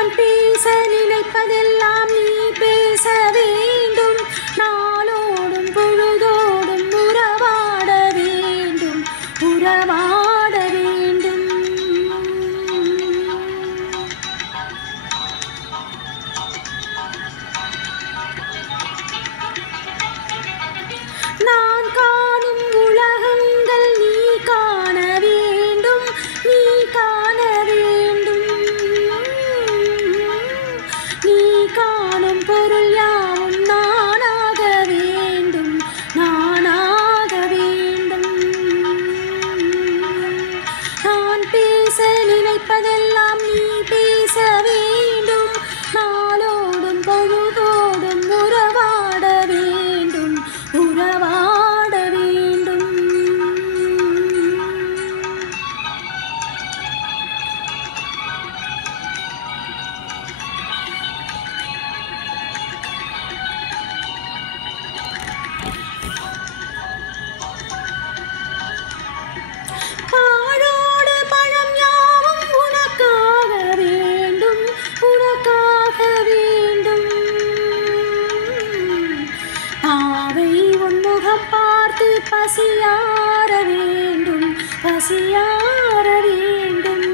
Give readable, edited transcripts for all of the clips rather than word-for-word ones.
நான் பேச நினைப்பதெல்லாம் நீ பேச வேண்டும். நாளோடும் பொழுதோடும் உறவாட வேண்டும், உறவாட வேண்டும். நான் காணும் உலகங்கள் நீ காண வேண்டும், நீ காண வேண்டும். நீ காணும் பொருள் யாவும் நானாக வேண்டும், நானாக வேண்டும். நான் பேச நினைப்பதெல்லாம் நீ பேச வேண்டும். நாளோடும் பொழுதோடும் உறவாட வேண்டும், உறவாட வேண்டும். பாழோடு பழம் யாவும் உனக்காக வேண்டும், உனக்காக வேண்டும். பாவை உன்முகம் பார்த்து பசியார வேண்டும், பசியார வேண்டும்.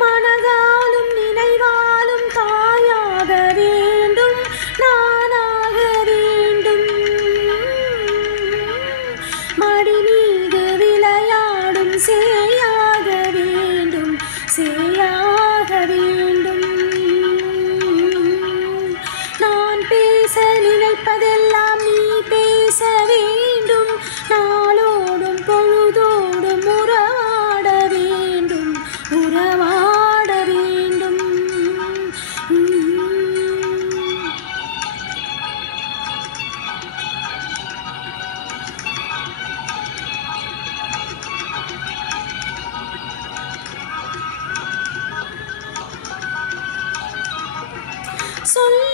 மனதாலும் நினைவாலும் தாயாக வேண்டும், நானாக வேண்டும். மடி மீது விளையாடும் சேயாக வேண்டும், சேயாக வேண்டும். நான் பேச நினைப்பதெல்லாம் நீ பேச வேண்டும். நாளோடும் பொழுதோடும் உறவாட வேண்டும், உறவாட வேண்டும். சொல்